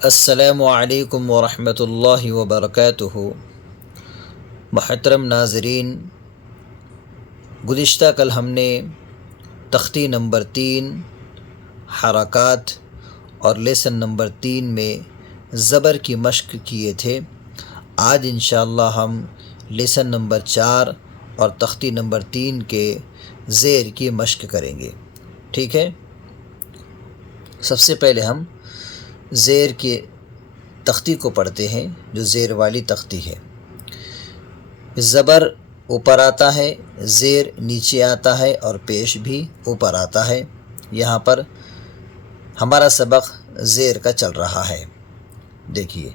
السلام علیکم ورحمۃ اللہ وبرکاتہ۔ محترم ناظرین، گزشتہ کل ہم نے تختی نمبر 3 حرکات اور لیسن نمبر 3 میں زبر کی مشق کیے تھے۔ آج انشاءاللہ ہم لیسن نمبر 4 اور تختی نمبر 3 کے زیر کی مشق کریں گے، ٹھیک ہے؟ سب سے پہلے ہم زیر کے تختی کو پڑھتے ہیں، جو زیر والی تختی ہے۔ زبر اوپر آتا ہے، زیر نیچے آتا ہے اور پیش بھی اوپر آتا ہے۔ یہاں پر ہمارا سبق زیر کا چل رہا ہے۔ دیکھیے،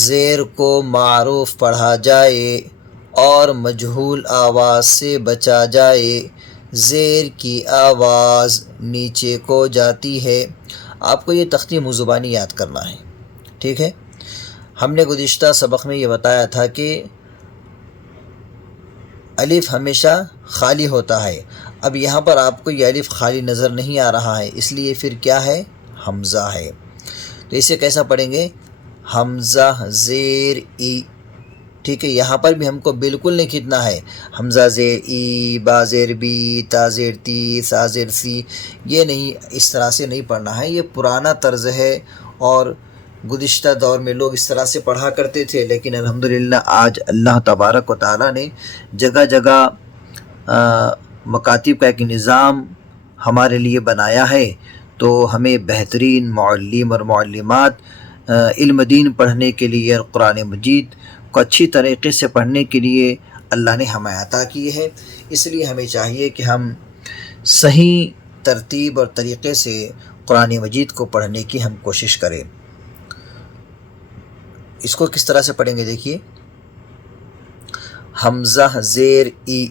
زیر کو معروف پڑھا جائے اور مجہول آواز سے بچا جائے، زیر کی آواز نیچے کو جاتی ہے۔ آپ کو یہ تختی منہ زبانی یاد کرنا ہے، ٹھیک ہے؟ ہم نے گزشتہ سبق میں یہ بتایا تھا کہ الف ہمیشہ خالی ہوتا ہے۔ اب یہاں پر آپ کو یہ الف خالی نظر نہیں آ رہا ہے، اس لیے پھر کیا ہے؟ حمزہ ہے۔ تو اسے کیسا پڑھیں گے؟ حمزہ زیر ای، ٹھیک ہے؟ یہاں پر بھی ہم کو بالکل نہیں کھینچنا ہے۔ حمزہ زیر ای، با زیر بی، تا زیر تی، سا زیر سی، یہ نہیں، اس طرح سے نہیں پڑھنا ہے۔ یہ پرانا طرز ہے اور گزشتہ دور میں لوگ اس طرح سے پڑھا کرتے تھے، لیکن الحمدللہ آج اللہ تبارک و تعالیٰ نے جگہ جگہ مکاتب کا ایک نظام ہمارے لیے بنایا ہے، تو ہمیں بہترین معلم اور معلمات علم دین پڑھنے کے لیے اور قرآن مجید کو اچھی طریقے سے پڑھنے کے لیے اللہ نے ہمیں عطا کی ہے۔ اس لیے ہمیں چاہیے کہ ہم صحیح ترتیب اور طریقے سے قرآن مجید کو پڑھنے کی ہم کوشش کریں۔ اس کو کس طرح سے پڑھیں گے؟ دیکھیے، حمزہ زیر ای،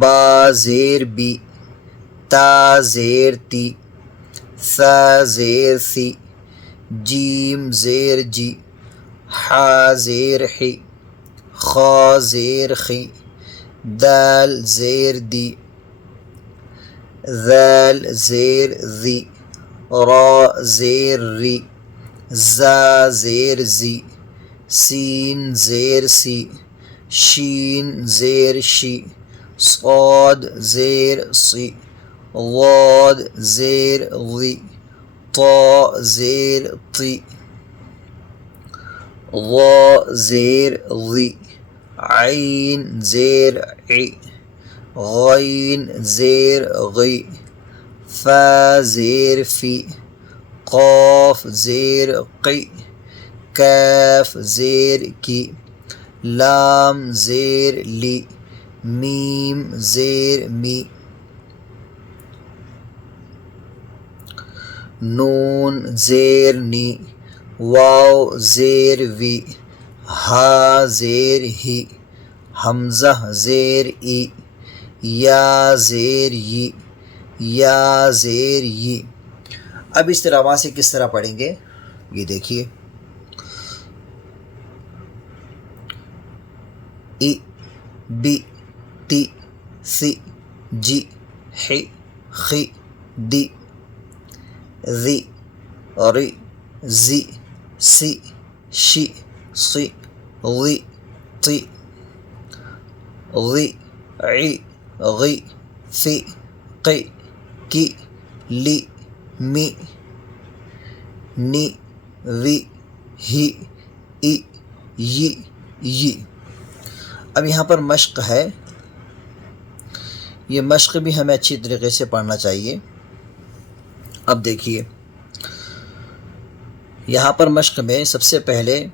با زیر بی، تا زیر تی، سا زیر سی، جیم زیر جی، حا زیر حی، خا زیر خی، دال زیر دی، ذال زیر ذی، را زیر ری، زا زیر زی، سین زیر سی، شین زیر شی، صاد زیر صی، ضاد زیر ضی، طا زیر طی، ظا زیر ظی، عین زیر عی، غین زیر غی، فا زیر فی، قاف زیر قی، کاف زیر کی، لام زیر لی، میم زیر می، نون زیر نی، واو زیر وی، ہا زیر ہی، حمزہ زیر ای، یا زیر یی، یا زیر یی۔ اب اس طرح سے کس طرح پڑھیں گے یہ دیکھیے، ای، بی، تی، سی، جی، حی، خی، دی، ذی، ری، زی، سی، شی، صی، ضی، طی، ضی، عی، غی، فی، قی، کی، لی، می، نی، وی، ہی، ای، ی، ی۔ اب یہاں پر مشق ہے، یہ مشق بھی ہمیں اچھی طریقے سے پڑھنا چاہیے۔ اب دیکھیے، یہاں پر مشق میں سب سے پہلے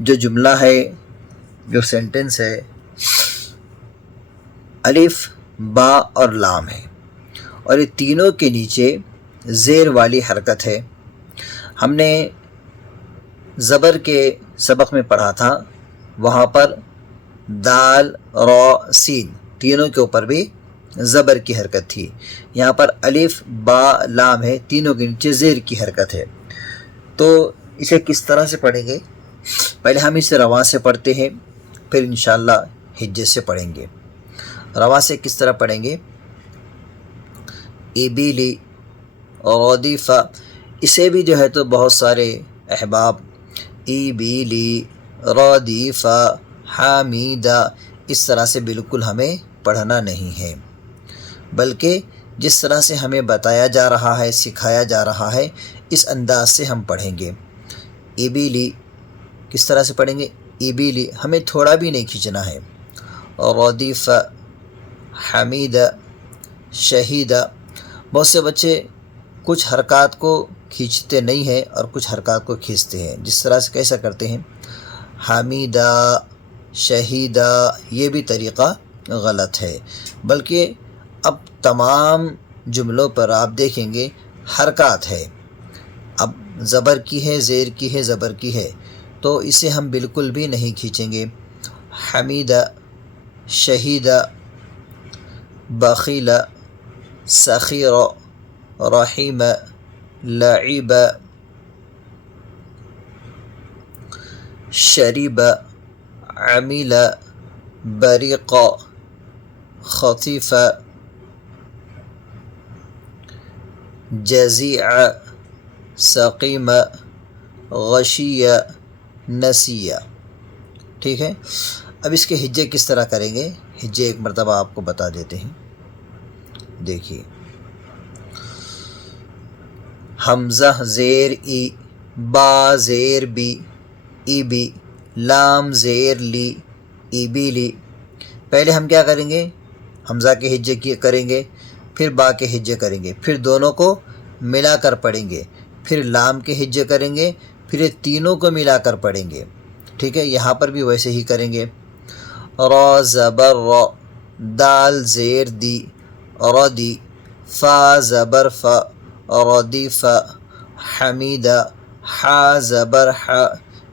جو جملہ ہے، جو سینٹنس ہے، الف، با اور لام ہے، اور یہ تینوں کے نیچے زیر والی حرکت ہے۔ ہم نے زبر کے سبق میں پڑھا تھا، وہاں پر دال، را، سین تینوں کے اوپر بھی زبر کی حرکت تھی۔ یہاں پر الف، با، لام ہے، تینوں کے نیچے زیر کی حرکت ہے۔ تو اسے کس طرح سے پڑھیں گے؟ پہلے ہم اسے رواں سے پڑھتے ہیں، پھر انشاءاللہ ہجے سے پڑھیں گے۔ رواں سے کس طرح پڑھیں گے؟ ابلی، ردیفہ، اسے بھی جو ہے تو بہت سارے احباب ایبیلی، ردیفہ، حمیدہ اس طرح سے بالکل ہمیں پڑھنا نہیں ہے، بلکہ جس طرح سے ہمیں بتایا جا رہا ہے، سکھایا جا رہا ہے، اس انداز سے ہم پڑھیں گے۔ ایبیلی کس طرح سے پڑھیں گے؟ ایبیلی ہمیں تھوڑا بھی نہیں کھینچنا ہے۔ ردیفہ، حمیدہ، شہیدہ۔ بہت سے بچے کچھ حرکات کو کھینچتے نہیں ہیں اور کچھ حرکات کو کھینچتے ہیں، جس طرح سے کیسا کرتے ہیں؟ حمیدہ، شہیدہ، یہ بھی طریقہ غلط ہے، بلکہ اب تمام جملوں پر آپ دیکھیں گے حرکات ہے۔ اب زبر کی ہے، زیر کی ہے، زبر کی ہے، تو اسے ہم بالکل بھی نہیں کھینچیں گے۔ حمیدہ، شہیدہ، بخیلہ، سخیرہ، رحیمہ، لعیبہ، شریبہ، عمیلہ، بریقہ، خطیفہ، جزیعہ، سقیمہ، غشیہ، نسیہ۔ ٹھیک ہے، اب اس کے ہجے کس طرح کریں گے؟ ہجے ایک مرتبہ آپ کو بتا دیتے ہیں، دیکھیے۔ حمزہ زیر ای، با زیر بی، ای بی، لام زیر لی، ای بی لی۔ پہلے ہم کیا کریں گے؟ حمزہ کے ہجے کریں گے، پھر با کے ہجے کریں گے، پھر دونوں کو ملا کر پڑھیں گے، پھر لام کے ہجے کریں گے، پھر یہ تینوں کو ملا کر پڑھیں گے۔ ٹھیک ہے، یہاں پر بھی ویسے ہی کریں گے۔ را زبر را، دال زیر دی، ردی، فا زبر فا، ردیفہ، حمیدہ، حا زبر ح،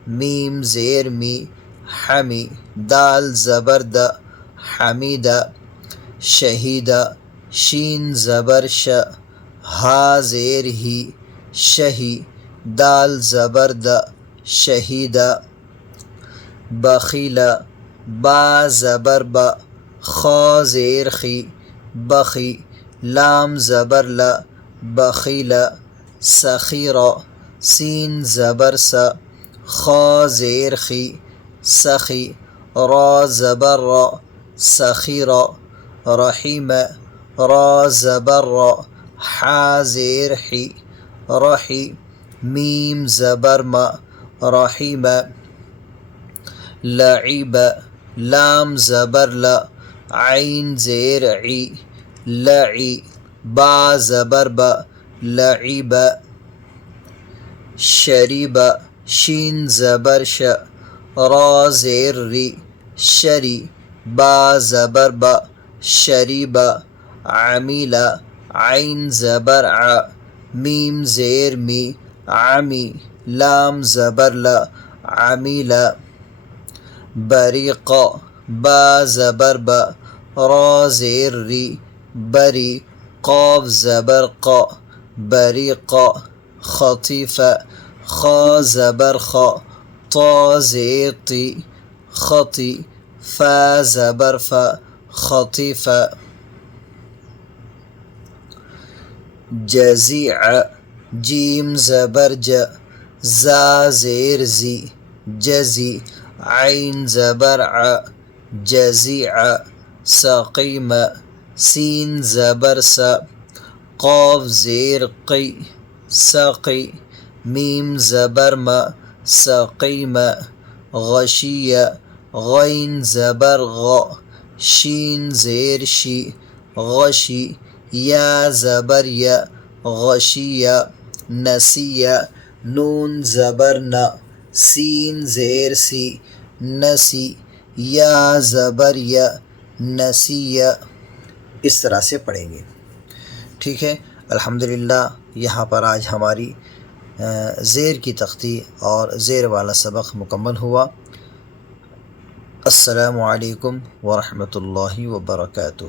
میم زیر می، حمی، دال زبر د، حمیدہ، شہیدہ، شین زبر ش، ہا زیر ہی، شہی، دال زبر د، شہیدہ، بخیلہ، با زبر ب، خا زیر خی، بخی، لام زبر ل، بخیلہ، سخیرہ، سین زبر س، خا زیر خی، سخی، را زبر را، سخیرہ، رحیمہ، را زبر را، حا زیر حی، رحی، میم زبر م، رحیمہ، لعیبہ، لام زبر ل، عین زیر عی، لعی، با زبر ب، لعیبہ، شریبہ، شین زبر ش، را زیر ری، شری، با زبر ب، شریبہ، عمیلہ، عین زبر ع، میم زیر می، عمی، لام زبر ل، عمیلہ، بریقہ، با زبر ب، را زیر ری، بری، قاف زبر ق، بریقہ، خطیفہ، خا زبر خ، طا زیر تی، خطی، فا زبر ف، خطیفہ، جزیعہ، جیم زبر ج، زا زیر زی، جزی، عین زبر ع، جزیعہ، سقیمہ، سین زبر س، قاف زیر قی، سقی، میم زبر م، سقیمہ، غشیہ، غین زبر غ، شین زیر شی، غشی، یا زبر ی، غشیہ، نسیہ، نون زبر ن، سین زیر سی، نسی، یا زبر ی، نسیہ۔ اس طرح سے پڑھیں گے۔ ٹھیک ہے، الحمدللہ یہاں پر آج ہماری زیر کی تختی اور زیر والا سبق مکمل ہوا۔ السلام علیکم ورحمۃ اللہ وبرکاتہ۔